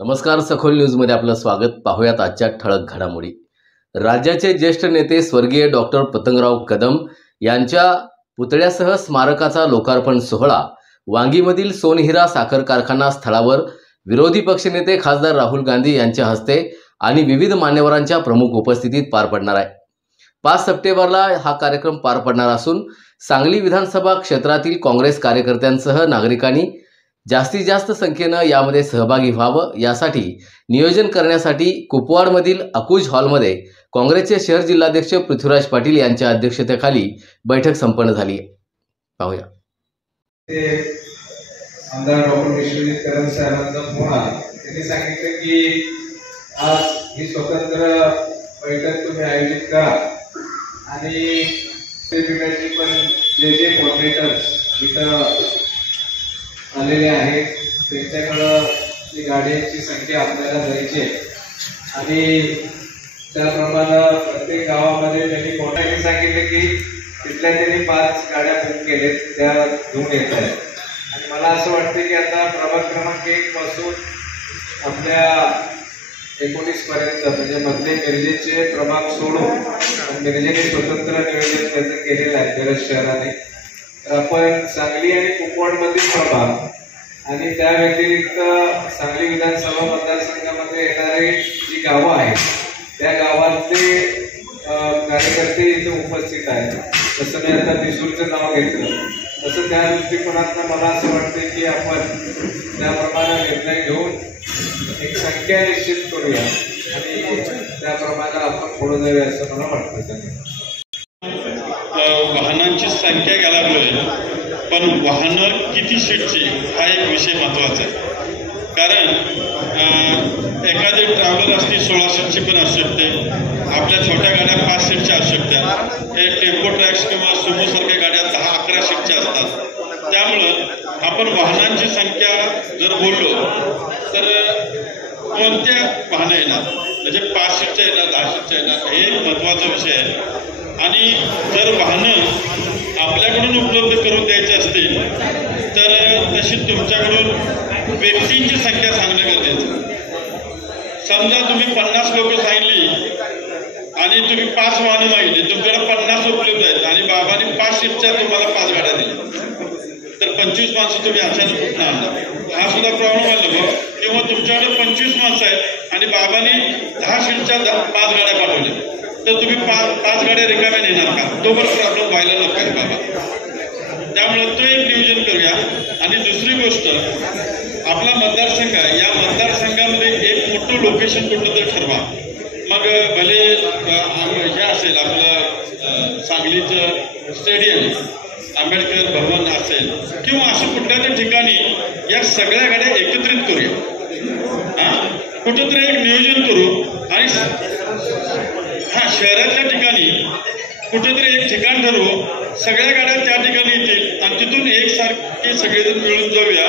नमस्कार, सखोल न्यूजमध्ये आपलं स्वागत. पाहूयात आजच्या ठळक घडामोडी. राज्याचे ज्येष्ठ नेते स्वर्गीय डॉक्टर पतंगराव कदम यांच्या पुतळ्यासह स्मारकाचा लोकार्पण सोहळा वांगीमधील सोनहिरा साखर कारखाना स्थळावर विरोधी पक्षनेते खासदार राहुल गांधी यांच्या हस्ते आणि विविध मान्यवरांच्या प्रमुख उपस्थितीत पार पडणार आहे. 5 सप्टेंबरला हा कार्यक्रम पार पडणार असून सांगली विधानसभा क्षेत्रातील काँग्रेस कार्यकर्त्यांसह नागरिकांनी जास्तीत जास्त संख्येने यामध्ये सहभागी व्हावं यासाठी नियोजन करण्यासाठी कुपवाडमधील अकुज हॉलमध्ये काँग्रेसचे शहर जिल्हाध्यक्ष पृथ्वीराज पाटील यांच्या अध्यक्षतेखाली बैठक संपन्न झाली. पाहूया. आमदार डॉक्टर विश्वजित कदम साहेबांचा फोन आला. त्यांनी सांगितलं की आज ही स्वतंत्र बैठक तुम्ही आयोजित करा आणि विद्यापीठाची पण जे कॉर्डिनेटर्स इथं आलेले आहेत त्यांच्याकडं ती गाड्यांची संख्या आपल्याला द्यायची आहे आणि त्याप्रमाणे प्रत्येक गावामध्ये त्यांनी कोणाही सांगितलं की तिथल्या त्यांनी 5 गाड्या बुक केलेत, त्या घेऊन येत आहेत. आणि मला असं वाटतं की आता प्रभाग क्रमांक 1 पासून आपल्या 19 पर्यंत म्हणजे मधले मिरजेचे प्रभाग सोडून मिरजेने स्वतंत्र नियोजन त्याचं केलेलं आहे मिरज शहराने. आपण सांगली आणि कुपवाडमधील प्रभाग आणि त्या व्यतिरिक्त सांगली विधानसभा मतदारसंघामध्ये येणारी जी गावं आहेत त्या गावातले कार्यकर्ते इथे उपस्थित आहेत. जसं मी आता दिसूरचं नाव घेतलं तसं त्या दृष्टिकोनातून मला असं वाटतं की आपण त्याप्रमाणे निर्णय घेऊन एक संख्या निश्चित करूया आणि त्याप्रमाणे आपण पुढे जाऊया असं मला वाटतं. वाहनांची संख्या घ्यायला लागलोय, पण वाहनं किती सीटची हा एक विषय महत्वाचा आहे. कारण एखादी ट्रॅव्हलर असते 16 सीटची पण असू शकते, आपल्या छोट्या गाड्या 5 सीटच्या असू शकतात, हे टेम्पो ट्रॅक्स किंवा सुमो सारख्या गाड्या 10-11 सीटच्या असतात. त्यामुळं आपण वाहनांची संख्या जर बोललो तर कोणत्या वाहनं येणार, म्हणजे 5 सीटच्या येणार, 10 सीटच्या येणार, हे एक महत्वाचा विषय आहे. आणि जर वाहनं आपल्याकडून उपलब्ध करून द्यायची असतील तर तशी तुमच्याकडून व्यक्तींची संख्या सांगणं गरजेचं. समजा तुम्ही 50 लोक सांगितली आणि तुम्ही 5 वाहनं मागितली, तुमच्याकडे 50 उपलब्ध आहेत आणि बाबांनी 5 सीटच्या तुम्हाला 5 गाड्या दिल्या तर 25 माणसं तुम्ही अचानक कुठून आणणार, हा सुद्धा प्रॉब्लेम व्हायला नको. किंवा तुमच्याकडे 25 माणसं आहेत आणि बाबांनी 10 सीटच्या 5 गाड्या पाठवल्या तर तुम्ही 5 गाड्या रिकाम्या नेणार का, तो पण प्रॉब्लेम व्हायला नको आहे बाबा. त्यामुळे तो एक नियोजन करूया. आणि दुसरी गोष्ट, आपला मतदारसंघ आहे, या मतदारसंघामध्ये एक मोठं लोकेशन कुठलं तर ठरवा. मग भले हे असेल आपलं सांगलीचं स्टेडियम, आंबेडकर भवन असेल किंवा असं कुठल्या तरी ठिकाणी या सगळ्या गाड्या एकत्रित करूया. कुठंतरी एक नियोजन करू आणि शहरातल्या ठिकाणी कुठेतरी एक ठिकाण ठरवू, सगळ्या गाड्या त्या ठिकाणी येतील आणि तिथून एकसारखे सगळेजण मिळून जाऊया.